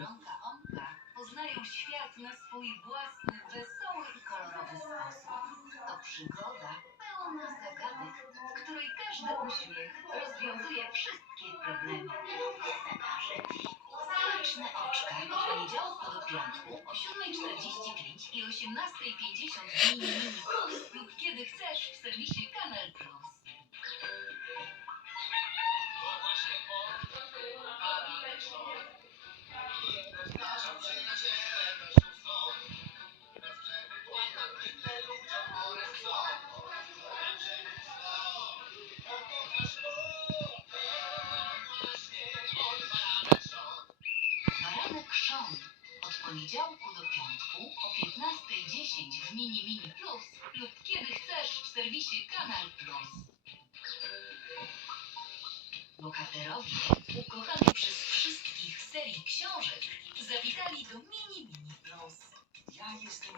Biedronka Omka poznają świat na swój własny, wesoły i kolorowy sposób. To przygoda pełna zagadek, w której każdy uśmiech rozwiązuje wszystkie problemy. Smaczne oczka od poniedziałku do piątku o 7.45 i 18.50 w Plus lub kiedy chcesz w serwisie Od poniedziałku do piątku o 15.10 w Mini Mini Plus lub kiedy chcesz w serwisie Kanal Plus. Bohaterowie, ukochani przez wszystkich serii książek, zawitali do Mini Mini Plus. Ja jestem